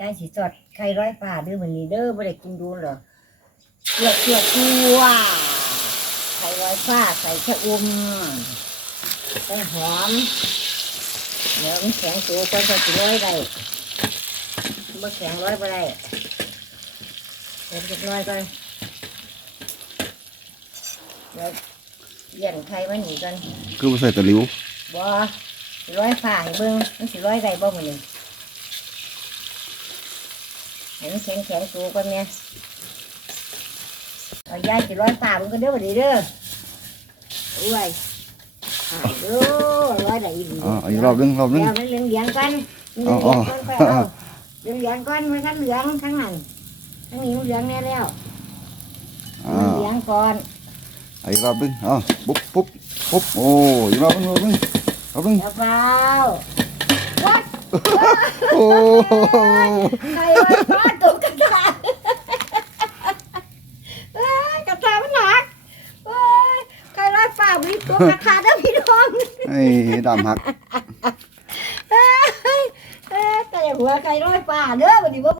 ยายสิจอดไข่ร้อยฟ้าเด้อมื้อนี้เด้อบ่ได้กินดูหรอเกลือเกลือตัวไข่ร้อยฟ้าใส่ชะอมใส่หอมเดี๋ยวมันแข็งตัวก็จะสิร้อยได้บ่แข็งร้อยบ่ได้เดี๋ยวเรียบร้อยก่อนเดี๋ยวเลี้ยงไข่ไว้นี่ก่อนคือบ่ใส่ตะหลิวบ่สิร้อยฝ่าให้เบิ่งมันสิร้อยได้บ่มื้อนี้ ให้มันแข็งแข็งๆตัวก่อนเนี่ยเอายายสิร้อยฝ่ามันก็เด้อบัดนี้เด้อโอ้ยหายเด้อร้อยได้อีกอ๋อเอาอีกรอบหนึงรอบหนึงเดี๋ยวมันเหลืองเหลืองๆก่อนมันเหลือ๋อองๆอ๋อก่อนค่อยเอาเหลืองเหลืองๆก่อนมันก็เหลืองทั้งนั้นทั้งนี้มันเหลืองแน่แล้วอ่ามันเหลืองก่อนเอาอีกรอบหนึงอ๋อปุ๊บปุ๊บปุ๊บโอ้อีกรอบหนึงรอบหนึงรอบหนึงเดี๋ยวเปล่าวัดโอ้ใครไว้ฟ้าตกกระทะเอ้ยกระทะมันหนักเอ้ยใครไว้ฟ้า มีตัวกระทะนะพี่น้องไอ้ดำหัก เอ้ยเอ้ยแต่อย่าหัวใครไว้ฟ้าเด้อวันนี้ว่า